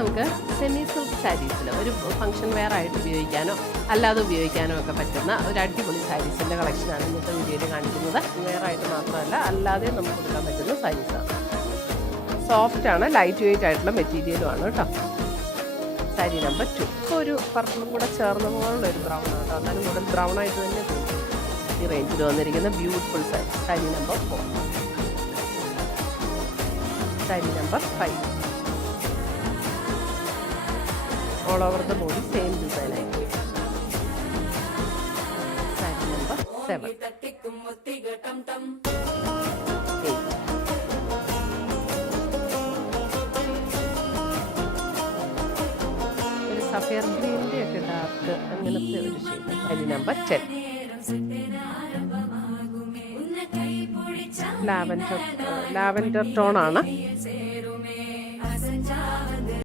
നമുക്ക് semi silk സാരീസിൽ ഒരു function wear ആയിട്ട് ഉപയോഗിക്കാനോ അല്ലാതെ ഉപയോഗിക്കാനോ ഒക്കെ പറ്റുന്ന ഒരു അടിപൊളി സാരീസിൻ്റെ കളക്ഷനാണ് ഇന്നത്തെ വീഡിയോയിൽ കാണിക്കുന്നത്. വെയർ ആയിട്ട് മാത്രമല്ല അല്ലാതെ നമുക്ക് കൊടുക്കാൻ പറ്റുന്ന സാരീസാണ്. സോഫ്റ്റാണ്, ലൈറ്റ് വെയിറ്റ് ആയിട്ടുള്ള മെറ്റീരിയലുമാണ് കേട്ടോ. സാരി നമ്പർ 2 ഇപ്പോൾ ഒരു പർപ്പിളും കൂടെ ചേർന്ന പോലുള്ള ഒരു ബ്രൗൺ ആണ് കേട്ടോ. എന്നാലും കൂടുതൽ ബ്രൗൺ ആയിട്ട് തന്നെ തോന്നും. ഈ റേഞ്ചിൽ വന്നിരിക്കുന്ന beautiful sari. Sari number 4. Sari number 5. All over the body same design ആയിരിക്കും. സാരി നമ്പർ 7. ഒരു സഫയർ ഗ്രീനിൻ്റെ ഒക്കെ ഡാർക്ക് അങ്ങനത്തെ ഒരു ഷെയ്ഡ്. സാരി നമ്പർ 10. ലാവൻഡർ ടോണാണ്.